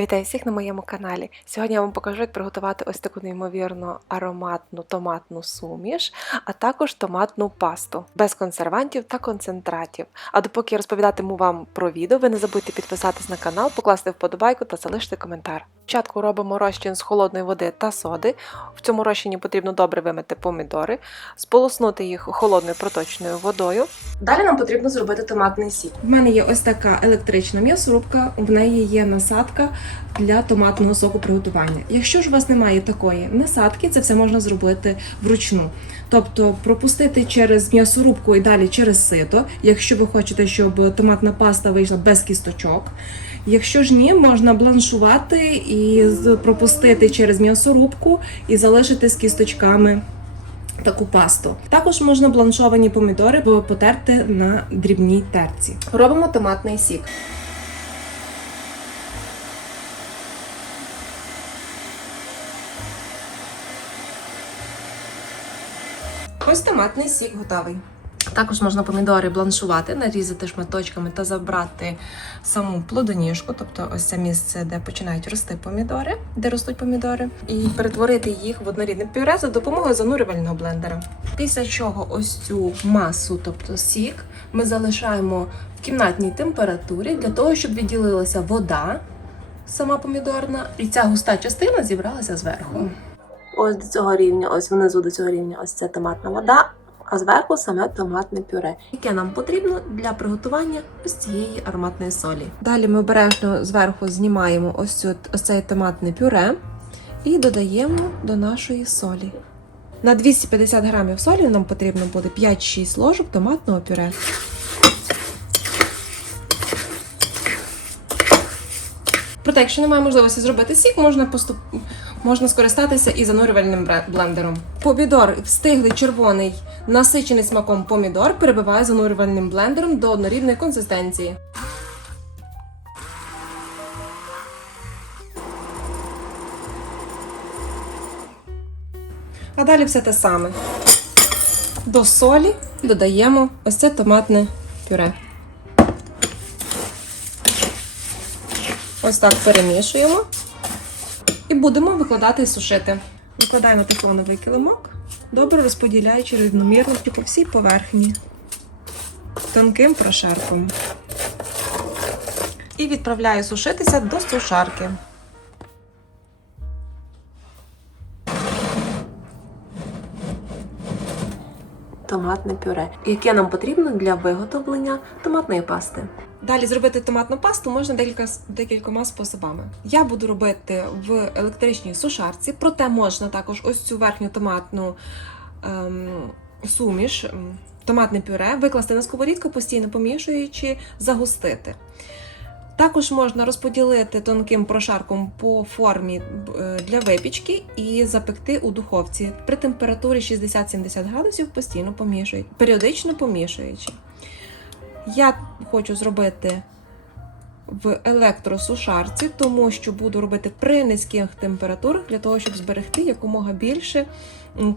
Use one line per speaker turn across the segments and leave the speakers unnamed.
Вітаю всіх на моєму каналі. Сьогодні я вам покажу, як приготувати ось таку неймовірно ароматну томатну суміш, а також томатну пасту без консервантів та концентратів. А допоки я розповідатиму вам про відео, ви не забудьте підписатись на канал, покласти вподобайку та залишити коментар. Спочатку робимо розчин з холодної води та соди. В цьому розчині потрібно добре вимити помідори, сполоснути їх холодною проточною водою. Далі нам потрібно зробити томатний сік.
В мене є ось така електрична м'ясорубка, в неї є насадка для томатного соку приготування. Якщо ж у вас немає такої насадки, це все можна зробити вручну. Тобто пропустити через м'ясорубку і далі через сито, якщо ви хочете, щоб томатна паста вийшла без кісточок. Якщо ж ні, можна бланшувати і пропустити через м'ясорубку і залишити з кісточками таку пасту. Також можна бланшовані помідори потерти на дрібній терці.
Робимо томатний сік.
Ось томатний сік готовий.
Також можна помідори бланшувати, нарізати шматочками та забрати саму плодоніжку, тобто ось це місце, де починають рости помідори, де ростуть помідори, і перетворити їх в однорідне пюре за допомогою занурювального блендера. Після чого ось цю масу, тобто сік, ми залишаємо в кімнатній температурі для того, щоб відділилася вода, сама помідорна, і ця густа частина зібралася зверху. Ось до цього рівня, ось внизу до цього рівня, ось це томатна вода, а зверху саме томатне пюре, яке нам потрібно для приготування ось цієї ароматної солі. Далі ми обережно зверху знімаємо ось, цю, ось це томатне пюре і додаємо до нашої солі. На 250 грамів солі нам потрібно буде 5-6 ложок томатного пюре. Проте, якщо немає можливості зробити сік, можна поступ... можна скористатися і занурювальним блендером. Помідор встиглий червоний, насичений смаком помідор перебиває занурювальним блендером до однорідної консистенції. А далі все те саме. До солі додаємо ось це томатне пюре. Ось так перемішуємо і будемо викладати і сушити. Викладаємо тефлоновий килимок, добре розподіляючи рівномірно по всій поверхні тонким прошарком. І відправляю сушитися до сушарки. Томатне пюре, яке нам потрібно для виготовлення томатної пасти. Далі зробити томатну пасту можна декілька, декількома способами. Я буду робити в електричній сушарці, проте можна також ось цю верхню томатну ем, суміш, томатне пюре, викласти на сковорідку, постійно помішуючи, загустити. Також можна розподілити тонким прошарком по формі е, для випічки і запекти у духовці при температурі 60-70 градусів, постійно помішуючи, періодично помішуючи. Я хочу зробити в електросушарці, тому що буду робити при низьких температурах для того, щоб зберегти якомога більше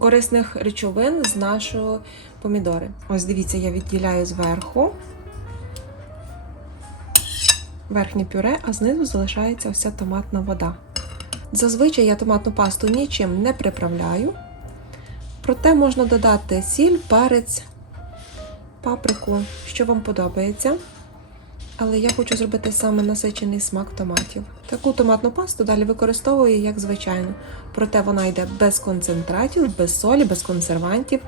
корисних речовин з нашої помідори. Ось дивіться, я відділяю зверху верхнє пюре, а знизу залишається ця томатна вода. Зазвичай я томатну пасту нічим не приправляю, проте можна додати сіль, перець, паприку, що вам подобається. Але я хочу зробити саме насичений смак томатів. Таку томатну пасту далі використовую як звичайно, проте вона йде без концентратів, без солі, без консервантів.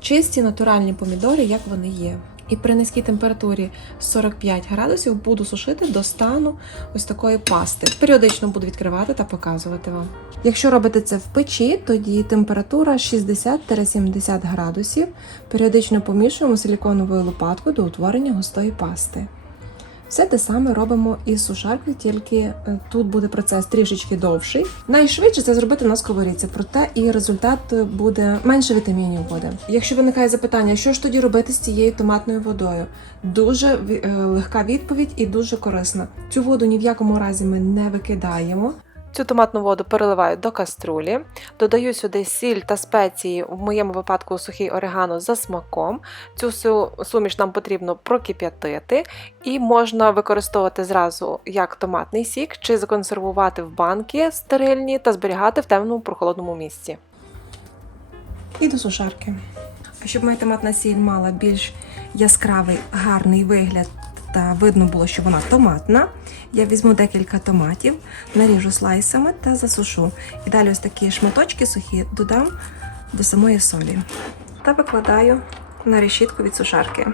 Чисті натуральні помідори, як вони є. І при низькій температурі 45 градусів буду сушити до стану ось такої пасти. Періодично буду відкривати та показувати вам. Якщо робите це в печі, тоді температура 60-70 градусів. Періодично помішуємо силіконовою лопаткою до утворення густої пасти. Все те саме робимо із сушаркою, тільки е, тут буде процес трішечки довший. Найшвидше це зробити на сковорідці, проте і результат буде менше вітамінів буде. Якщо виникає запитання, що ж тоді робити з цією томатною водою? Дуже е, легка відповідь і дуже корисна. Цю воду ні в якому разі ми не викидаємо. Цю томатну воду переливаю до каструлі, додаю сюди сіль та спеції, в моєму випадку сухий орегано за смаком. Цю суміш нам потрібно прокип'ятити, і можна використовувати зразу як томатний сік, чи законсервувати в банки стерильні та зберігати в темному прохолодному місці. І до сушарки. Щоб моя томатна сіль мала більш яскравий, гарний вигляд та видно було, що вона томатна, я візьму декілька томатів, наріжу слайсами та засушу. І далі ось такі шматочки сухі додам до самої солі. Та викладаю на решітку від сушарки.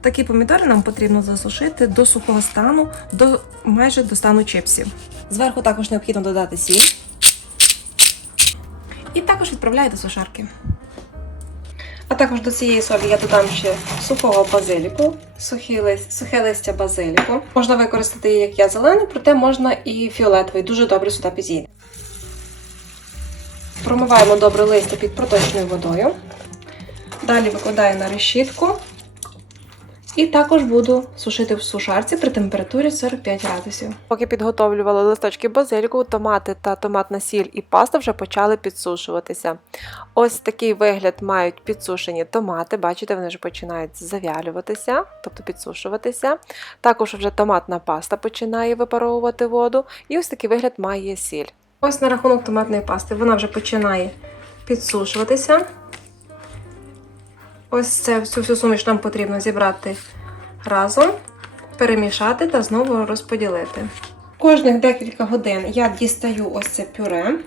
Такі помідори нам потрібно засушити до сухого стану, до майже до стану чипсів. Зверху також необхідно додати сіль. І також відправляю до сушарки. А також до цієї солі я додам ще сухого базиліку, сухі лист, сухе листя базиліку. Можна використати її, як я зелений, проте можна і фіолетовий, дуже добре сюди підійде. Промиваємо добре листя під проточною водою. Далі викладаю на решітку. І також буду сушити в сушарці при температурі 45 градусів. Поки підготовлювали листочки базиліку, томати та томатна сіль і паста вже почали підсушуватися. Ось такий вигляд мають підсушені томати. Бачите, вони вже починають завялюватися, тобто підсушуватися. Також вже томатна паста починає випаровувати воду. І ось такий вигляд має сіль. Ось на рахунок томатної пасти вона вже починає підсушуватися. Ось це всю всю суміш нам потрібно зібрати разом, перемішати та знову розподілити. Кожних декілька годин я дістаю ось це пюре,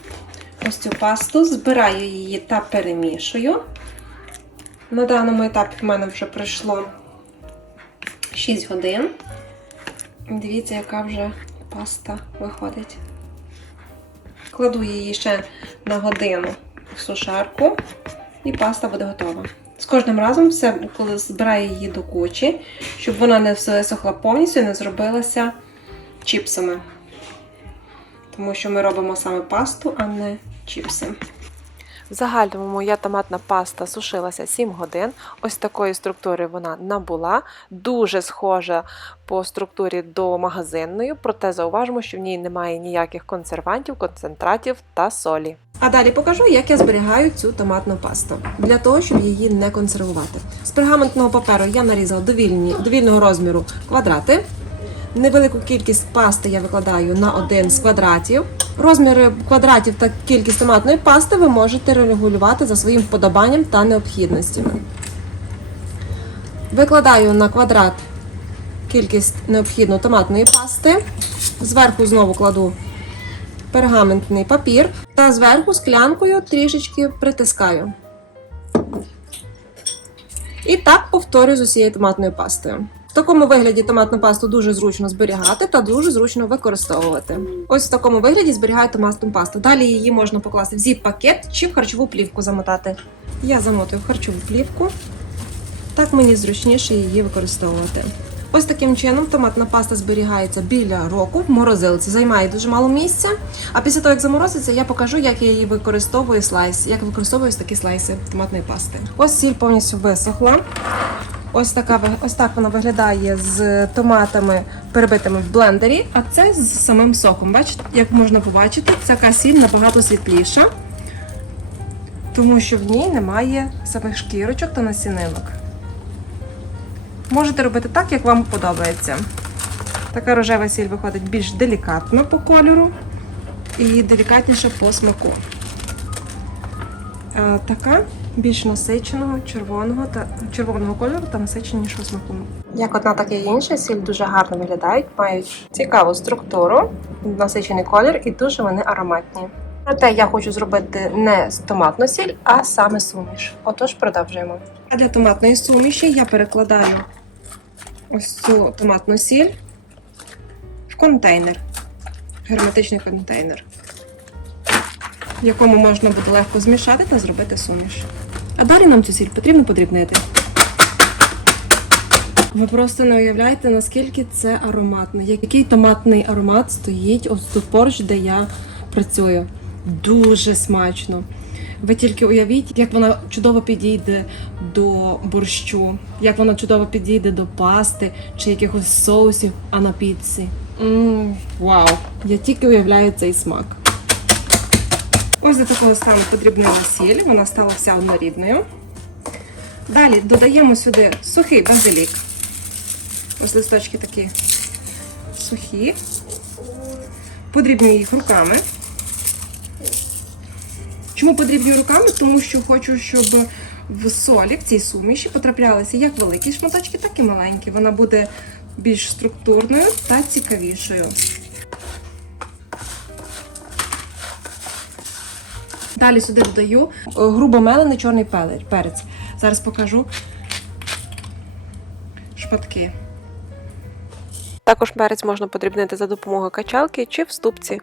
ось цю пасту, збираю її та перемішую. На даному етапі в мене вже пройшло 6 годин. Дивіться, яка вже паста виходить. Кладу її ще на годину в сушарку, і паста буде готова. З кожним разом все, коли збираю її до кучі, щоб вона не висохла повністю і не зробилася чіпсами. Тому що ми робимо саме пасту, а не чіпси. В загальному моя томатна паста сушилася 7 годин. Ось такої структури вона набула. Дуже схожа по структурі до магазинної, проте зауважимо, що в ній немає ніяких консервантів, концентратів та солі. А далі покажу, як я зберігаю цю томатну пасту для того, щоб її не консервувати. З пергаментного паперу я нарізала довільні, довільного розміру квадрати. Невелику кількість пасти я викладаю на один з квадратів. Розміри квадратів та кількість томатної пасти ви можете регулювати за своїм вподобанням та необхідностями. Викладаю на квадрат кількість необхідну томатної пасти. Зверху знову кладу пергаментний папір та зверху склянкою трішечки притискаю. І так повторюю з усією томатною пастою. Такому вигляді томатну пасту дуже зручно зберігати та дуже зручно використовувати. Ось в такому вигляді зберігаю томатну пасту. Далі її можна покласти в зіп-пакет чи в харчову плівку замотати. Я замотую в харчову плівку. Так мені зручніше її використовувати. Ось таким чином томатна паста зберігається біля року в морозилці, займає дуже мало місця. А після того, як заморозиться, я покажу, як я її використовую слайс, як використовую такі слайси томатної пасти. Ось сіль повністю висохла. Ось така ось так вона виглядає з томатами перебитими в блендері. А це з самим соком. Бачите, як можна побачити, така сіль набагато світліша, тому що в ній немає самих шкірочок та насінинок. Можете робити так, як вам подобається. Така рожева сіль виходить більш делікатно по кольору і делікатніше по смаку. Така більш насиченого червоного та червоного кольору та насиченішого смаку. Як одна, так і інша сіль дуже гарно виглядають, мають цікаву структуру, насичений колір і дуже вони ароматні. Проте я хочу зробити не томатну сіль, а саме суміш. Отож, продовжуємо. А для томатної суміші я перекладаю ось цю томатну сіль в контейнер, герметичний контейнер, в якому можна буде легко змішати та зробити суміш. А далі нам цю сіль потрібно подрібнити. Ви просто не уявляєте, наскільки це ароматно. Який томатний аромат стоїть ось тут поруч, де я працюю. Дуже смачно. Ви тільки уявіть, як вона чудово підійде до борщу, як вона чудово підійде до пасти чи якихось соусів, а на піці. Мм, вау!
Я тільки уявляю цей смак. Ось до такого стану подрібнила сіль, вона стала вся однорідною. Далі додаємо сюди сухий базилік. Ось листочки такі сухі. Подрібнюю їх руками. Чому подрібнюю руками? Тому що хочу, щоб в солі, в цій суміші потраплялися як великі шматочки, так і маленькі. Вона буде більш структурною та цікавішою. Далі сюди додаю е, грубо мелений чорний перець. Зараз покажу шматки.
Також перець можна подрібнити за допомогою качалки чи в ступці.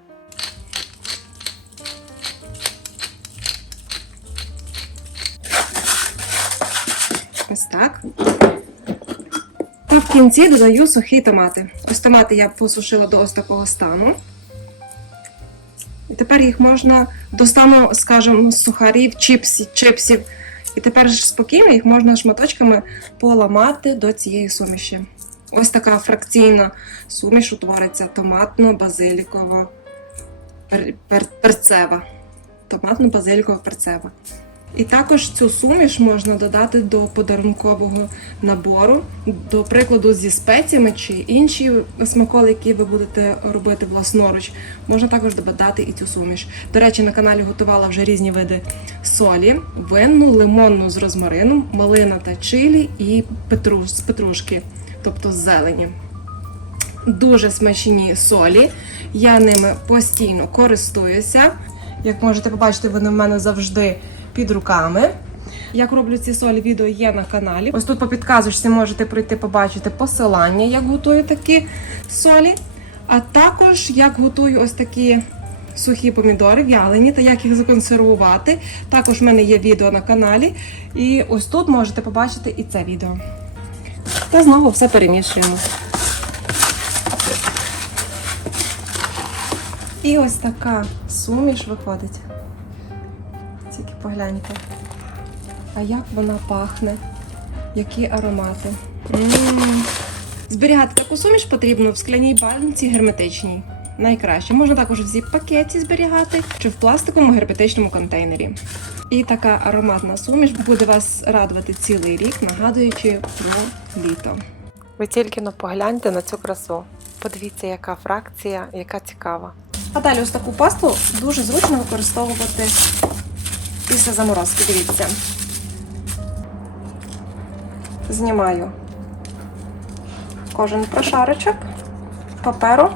Ось так. Та в кінці додаю сухі томати. Ось томати я посушила до ось такого стану. І тепер їх можна до стану, скажімо, сухарів, чипсів, чипсів. І тепер ж спокійно їх можна шматочками поламати до цієї суміші. Ось така фракційна суміш утвориться томатно-базилікова пер- пер- перцева. Томатно-базилікова перцева. І також цю суміш можна додати до подарункового набору, до прикладу зі спеціями чи інші смаколи, які ви будете робити власноруч. Можна також додати і цю суміш. До речі, на каналі готувала вже різні види солі: винну, лимонну з розмарином, малина та чилі і петруш, з петрушки, тобто з зелені. Дуже смачні солі. Я ними постійно користуюся. Як можете побачити, вони в мене завжди під руками. Як роблю ці солі, відео є на каналі. Ось тут по підказочці можете прийти побачити посилання, як готую такі солі. А також як готую ось такі сухі помідори в'ялені та як їх законсервувати. Також в мене є відео на каналі. І ось тут можете побачити і це відео. Та знову все перемішуємо. І ось така суміш виходить. Тільки погляньте. А як вона пахне? Які аромати. м Зберігати таку суміш потрібно в скляній банці герметичній. Найкраще. Можна також в зіп-пакеті зберігати чи в пластиковому герметичному контейнері. І така ароматна суміш буде вас радувати цілий рік, нагадуючи про літо.
Ви тільки но погляньте на цю красу. Подивіться, яка фракція, яка цікава.
А далі ось таку пасту дуже зручно використовувати після заморозки. Дивіться. Знімаю кожен прошарочок паперу.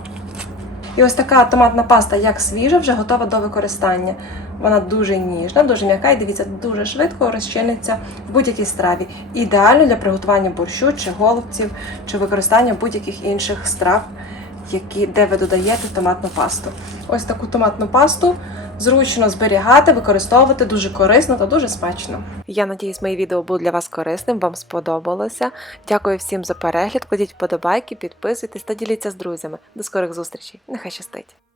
І ось така томатна паста, як свіжа, вже готова до використання. Вона дуже ніжна, дуже м'яка і дивіться, дуже швидко розчиниться в будь-якій страві. Ідеально для приготування борщу чи голубців, чи використання будь-яких інших страв, які, де ви додаєте томатну пасту. Ось таку томатну пасту зручно зберігати, використовувати дуже корисно та дуже смачно.
Я надіюсь, моє відео було для вас корисним, вам сподобалося. Дякую всім за перегляд. Кладіть вподобайки, підписуйтесь та діліться з друзями. До скорих зустрічей. Нехай щастить!